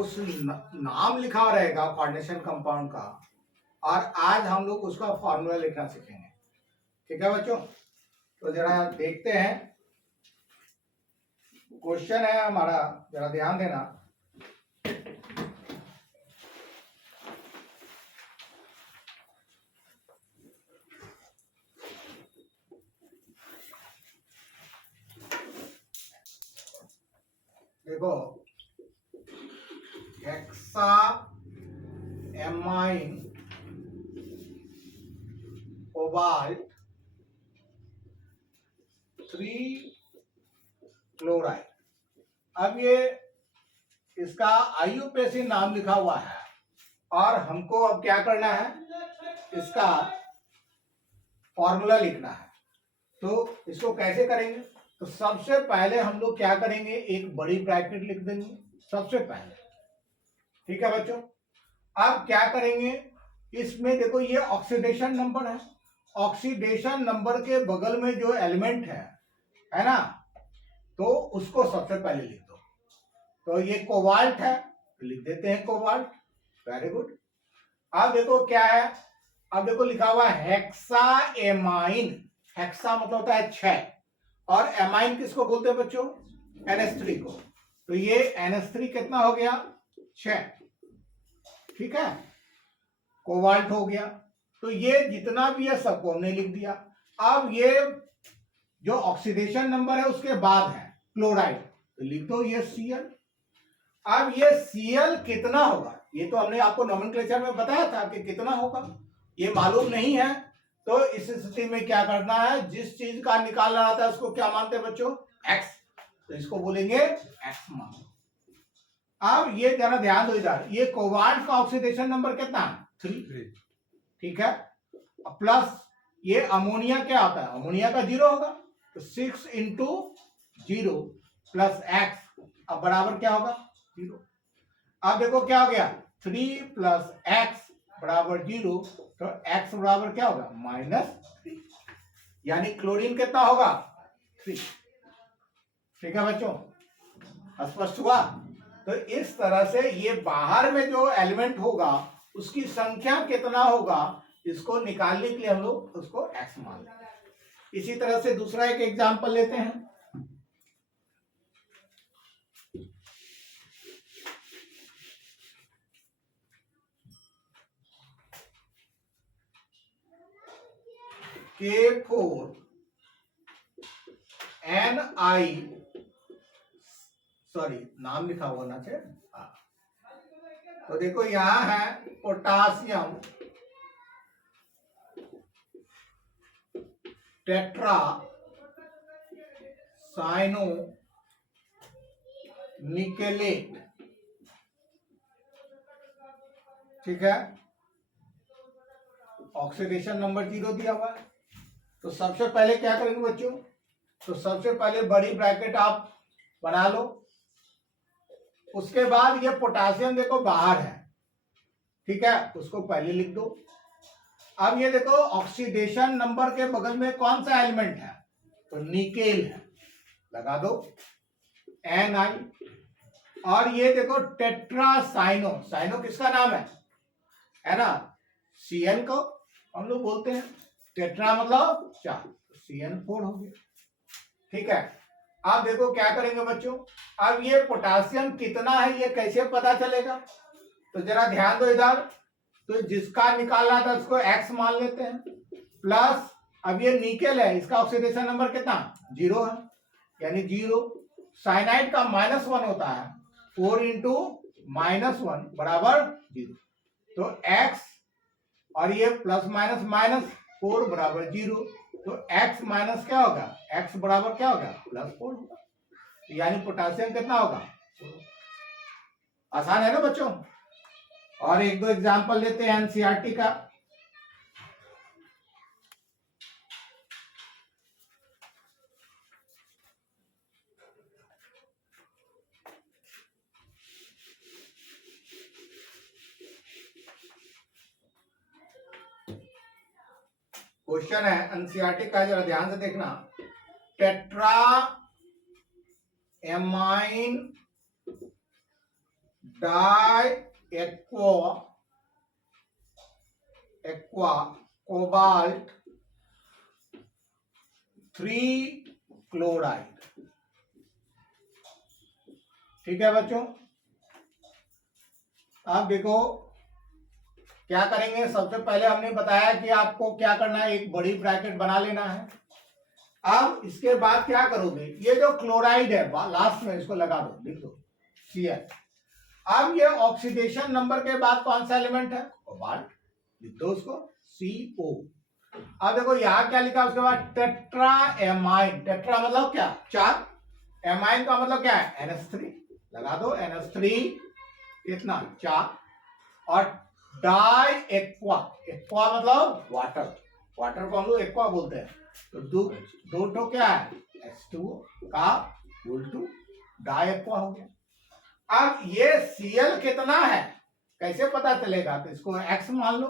उस नाम लिखा रहेगा कोऑर्डिनेशन कंपाउंड का, और आज हम लोग उसका फॉर्मूला लिखना सीखेंगे। ठीक है बच्चों, तो जरा देखते हैं, क्वेश्चन है हमारा, जरा ध्यान देना। देखो, हेक्सा एमाइन कोबाल्ट 3 क्लोराइड। अब ये इसका आईयूपीएसी नाम लिखा हुआ है, और हमको अब क्या करना है, इसका फॉर्मूला लिखना है। तो इसको कैसे करेंगे? तो सबसे पहले हम लोग क्या करेंगे, एक बड़ी ब्रैकेट लिख देंगे सबसे पहले। ठीक है बच्चों, अब क्या करेंगे, इसमें देखो ये ऑक्सीडेशन नंबर है, ऑक्सीडेशन नंबर के बगल में जो एलिमेंट है ना, तो उसको सबसे पहले लिख दो। तो ये कोबाल्ट है, तो लिख देते हैं कोबाल्ट। Very good. अब देखो क्या है, अब देखो लिखा हुआ है हेक्सा एमाइन। हेक्सा मतलब होता है 6, और एमाइन किसको बोलते हैं बच्चों? NH3 को। तो ये NH3 कितना हो गया? 6। ठीक है, कोबाल्ट हो गया। तो ये जितना भी है सबको हमने लिख दिया। अब ये जो ऑक्सीडेशन नंबर है उसके बाद है क्लोराइड, तो लिख दो ये Cl। अब ये Cl कितना होगा, ये तो हमने आपको नोमेनक्लेचर में बताया था कि कितना होगा, ये मालूम नहीं है। तो इस स्थिति में क्या करना है, जिस चीज का निकालना रहता है उसको क्या मानते हैं बच्चों? X। तो इसको बोलेंगे X मान। अब ये जरा ध्यान दो इधर, ये कोबाल्ट का ऑक्सीडेशन नंबर कितना है? 3। ठीक है, प्लस ये अमोनिया क्या होता है, अमोनिया का 0 होगा, तो 6 इंटू 0 प्लस x, अब बराबर क्या होगा? 0। अब देखो क्या हो गया, 3 प्लस x बराबर 0, तो x बराबर क्या होगा? -3, यानी क्लोरीन कितना होगा? 3। ठीक है बच्चों, स्पष्ट हुआ? तो इस तरह से ये बाहर में जो एलिमेंट होगा उसकी संख्या कितना होगा, इसको निकालने के लिए हम लोग उसको x मान लेंगे। इसी तरह से दूसरा एक एग्जांपल लेते हैं। K4 Ni, सॉरी नाम लिखा हुआ ना चाहिए। तो देखो यहां है पोटासियम टेट्रा साइनो निकेलेट। ठीक है, ऑक्सीडेशन नंबर 0 दिया हुआ है। तो सबसे पहले क्या करेंगे बच्चों, तो सबसे पहले बड़ी ब्रैकेट आप बना लो। उसके बाद ये पोटासियम देखो बाहर है, ठीक है, उसको पहले लिख दो। अब ये देखो ऑक्सीडेशन नंबर के बगल में कौन सा एलिमेंट है, तो निकेल है, लगा दो Ni। और ये देखो टेट्रासाइनो, साइनो किसका नाम है ना, Cn को हम लोग बोलते हैं, टेट्रा मतलब 4, CN4 हो गया। ठीक है, अब देखो क्या करेंगे बच्चों, अब ये पोटासियम कितना है ये कैसे पता चलेगा, तो जरा ध्यान दो इधर। तो जिसका निकालना था उसको x मान लेते हैं, प्लस अब ये निकेल है, इसका ऑक्सीडेशन नंबर कितना? 0 है, यानी 0। साइनाइड का -1 होता है, 4 इंटू -1 बराबर 0। तो x और ये प्लस माइनस -4 बराबर 0, तो x माइनस क्या होगा, x बराबर क्या होगा? +4 होगा, यानी पोटासियम कितना होगा? आसान है ना बच्चों। और एक दो एग्जांपल लेते हैं एनसीईआरटी का। क्वेश्चन है एनसीईआरटी का, जरा ध्यान से देखना। Tetra amine di aqua cobalt 3 chloride. ठीक है बच्चों, आप देखो क्या करेंगे। सबसे पहले हमने बताया कि आपको क्या करना है, एक बड़ी ब्रैकेट बना लेना है। अब इसके बाद क्या करोगे, ये जो क्लोराइड है लास्ट में इसको लगा दो, लिख दो Cl। अब ये ऑक्सीडेशन नंबर के बाद कौन सा एलिमेंट है, कोबाल्ट, लिख दो उसको CO। अब देखो यहां क्या लिखा, उसके बाद टेट्रा एमाइन। टेट्रा मतलब क्या, 4, एमाइन का मतलब क्या है, NH3, लगा दो NH3 कितना 4। और डाई एक्वा, एक्वा मतलब वाटर, वाटर को हम लोग एक्वा बोलते हैं। तो दो ठो क्या है, H2O का उल्टू डाई एक्वा हो गया। अब ये Cl कितना है कैसे पता चलेगा, तो इसको X मान लो,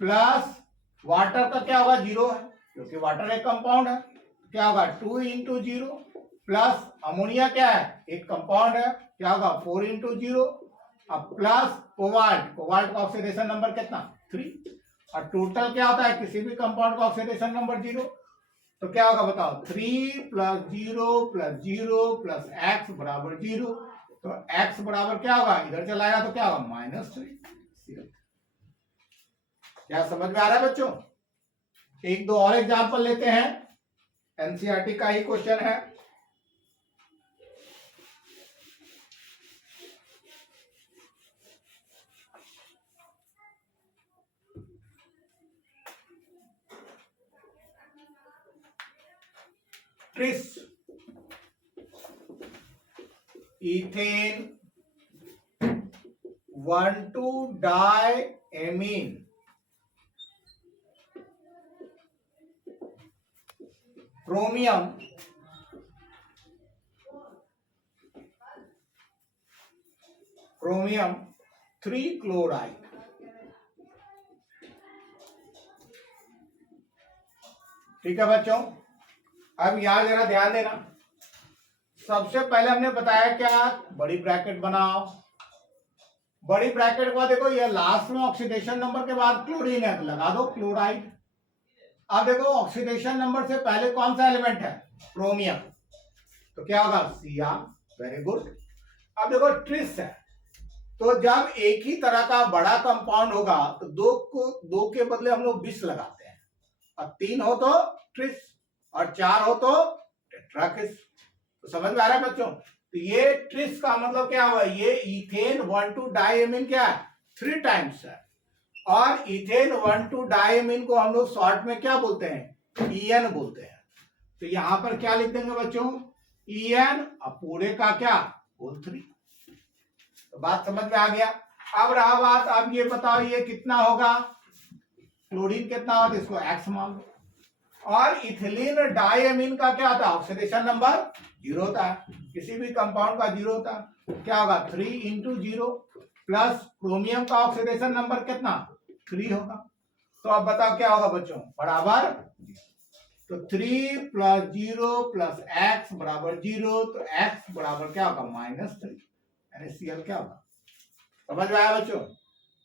प्लस वाटर का क्या होगा, 0 है क्योंकि वाटर एक कंपाउंड है, क्या होगा 2 × 0, प्लस अमोनिया क्या है, एक कंपाउंड है, क्या होगा 4 × 0, अब प्लस कोबाल्ट, कोबाल्ट का ऑक्सीडेशन नंबर कितना 3, और टोटल क्या होता है किसी भी कंपाउंड का ऑक्सीडेशन नंबर 0, तो क्या होगा बताओ 3 + 0 + 0 + x बराबर 0। तो x बराबर क्या होगा, इधर चलाएगा तो क्या होगा -3। क्या समझ में आ रहा है बच्चों। एक दो और एग्जांपल लेते हैं, एनसीईआरटी का ही क्वेश्चन है। ट्रिस इथेन 1,2-डायएमीन क्रोमियम 3 क्लोराइड। ठीक है बच्चों, अब यहां जरा ध्यान देना। सबसे पहले हमने बताया क्या, बड़ी ब्रैकेट बनाओ। बड़ी ब्रैकेट को देखो, ये लास्ट में ऑक्सीडेशन नंबर के बाद क्लोरीन है तो लगा दो क्लोराइड। अब देखो ऑक्सीडेशन नंबर से पहले कौन सा एलिमेंट है, क्रोमियम, तो क्या होगा Cr, वेरी गुड। अब देखो ट्रिस है, तो जब एक ही तरह का बड़ा कंपाउंड होगा तो दो के बदले हम लोग 20 लगाते हैं, और 3 हो तो ट्रिस और 4 हो तो टेट्राकिस। तो समझ में आ रहा है बच्चों। तो ये ट्रिस का मतलब क्या हुआ, ये इथेन 1,2-डायएमीन क्या है 3 टाइम्स है, और इथेन 1,2-डायएमीन को हम लोग शॉर्ट में क्या बोलते हैं, EN बोलते हैं। तो यहां पर क्या लिख देंगे बच्चों, EN, अब पूरे का क्या होल 3। तो बात समझ में आ गया। अब रहा बात, अब ये बताओ ये कितना होगा, क्लोरीन कितना होगा, इसको X मान लो। और इथिलीन डायएमीन का क्या होता है, ऑक्सीडेशन नंबर 0 होता है, किसी भी कंपाउंड का 0 होता है, क्या होगा 3 × 0, प्लस क्रोमियम का ऑक्सीडेशन नंबर कितना 3 होगा। तो अब बताओ क्या होगा बच्चों, बराबर, तो 3 + 0 + x बराबर 0, तो x बराबर क्या होगा -3, यानी Cl क्या होगा। समझ में आया बच्चों।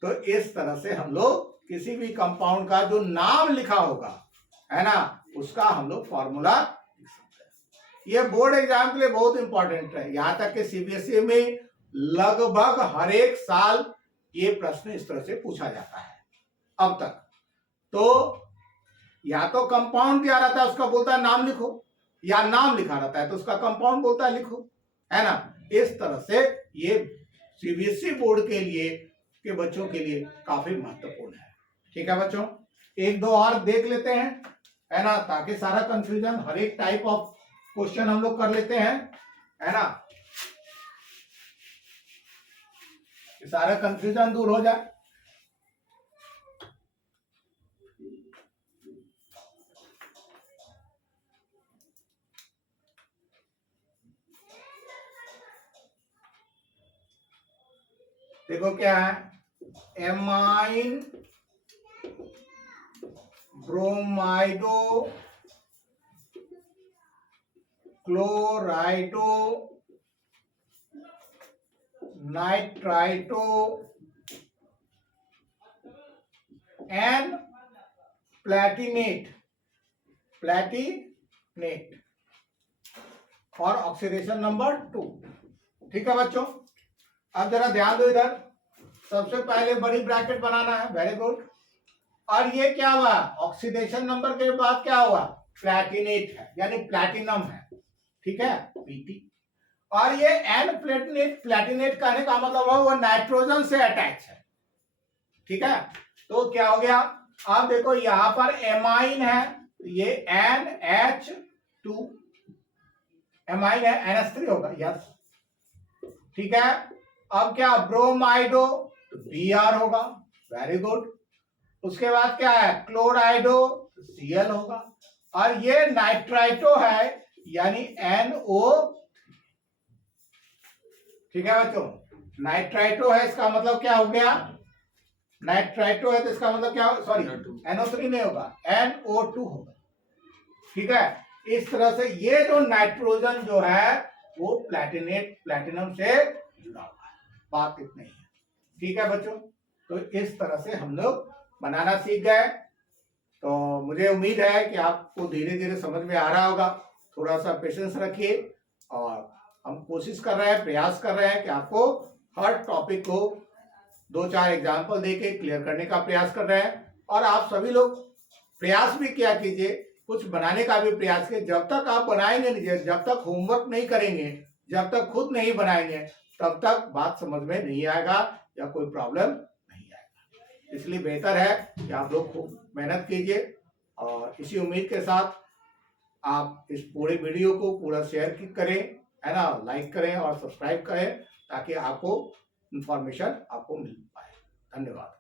तो इस तरह से हम लोग किसी भी कंपाउंड का जो नाम लिखा होगा है ना, उसका हम लोग फॉर्मूला लिख सकते हैं। ये बोर्ड एग्जाम के लिए बहुत इंपॉर्टेंट है, यहां तक कि CBSE में लगभग हर एक साल ये प्रश्न इस तरह से पूछा जाता है अब तक। तो या तो कंपाउंड दिया रहता है उसका बोलता है नाम लिखो, या नाम लिखा रहता है तो उसका कंपाउंड बोलता है लिखो, है ना। इस तरह से ये CBSE बोर्ड के लिए के बच्चों के लिए काफी महत्वपूर्ण है। ठीक है बच्चों, एक दो और देख लेते हैं, है ना, ताकि सारा कंफ्यूजन, हर एक टाइप ऑफ क्वेश्चन हम लोग कर लेते हैं, है ना, सारा कंफ्यूजन दूर हो जाए। देखो क्या है, एमाइन ब्रोमाइडो क्लोराइडो नाइट्राइटो एन प्लैटिनेट और ऑक्सीडेशन नंबर 2। ठीक है बच्चों, अब जरा ध्यान दो इधर। सबसे पहले बड़ी ब्रैकेट बनाना है, वेरी गुड। और ये क्या हुआ, ऑक्सीडेशन नंबर के बाद क्या हुआ, प्लैटिनेट है यानी प्लैटिनम है, ठीक है, Pt। और ये एन प्लैटिनेट कहने का मतलब है वो नाइट्रोजन से अटैच है, ठीक है। तो क्या हो गया, अब देखो यहां पर एमाइन है, ये NH2 एमाइन है, NH3 होगा, यस, ठीक है। अब क्या, ब्रोमाइडो तो Br होगा, वेरी गुड। उसके बाद क्या है, क्लोराइडो Cl होगा। और ये नाइट्राइटो है यानी NO, ठीक है बच्चों। नाइट्राइटो है इसका मतलब क्या हो गया, नाइट्राइटो है तो इसका मतलब क्या, सॉरी NO3 नहीं होगा, NO2 होगा, ठीक है। इस तरह से ये जो नाइट्रोजन जो है वो प्लैटिनम से जुड़ा हुआ है, बात इतनी है, ठीक है बच्चों। तो इस तरह से हम लोग बनाना सीख गए। तो मुझे उम्मीद है कि आपको धीरे धीरे समझ में आ रहा होगा। थोड़ा सा पेशेंस रखिए और हम कोशिश कर रहे हैं, प्रयास कर रहे हैं कि आपको हर टॉपिक को 2-4 एग्जाम्पल देके क्लियर करने का प्रयास कर रहे हैं। और आप सभी लोग प्रयास भी किया कीजिए, कुछ बनाने का भी प्रयास कीजिए। जब तक आप बनाएंगे नहीं, जब तक होमवर्क नहीं करेंगे, जब तक खुद नहीं बनाएंगे, तब तक बात समझ में नहीं आएगा या कोई प्रॉब्लम नहीं आएगा। इसलिए बेहतर है कि आप लोग खूब मेहनत कीजिए। और इसी उम्मीद के साथ आप इस पूरे वीडियो को पूरा शेयर करें, है ना, लाइक करें और सब्सक्राइब करें ताकि आपको इंफॉर्मेशन आपको मिल पाए। धन्यवाद।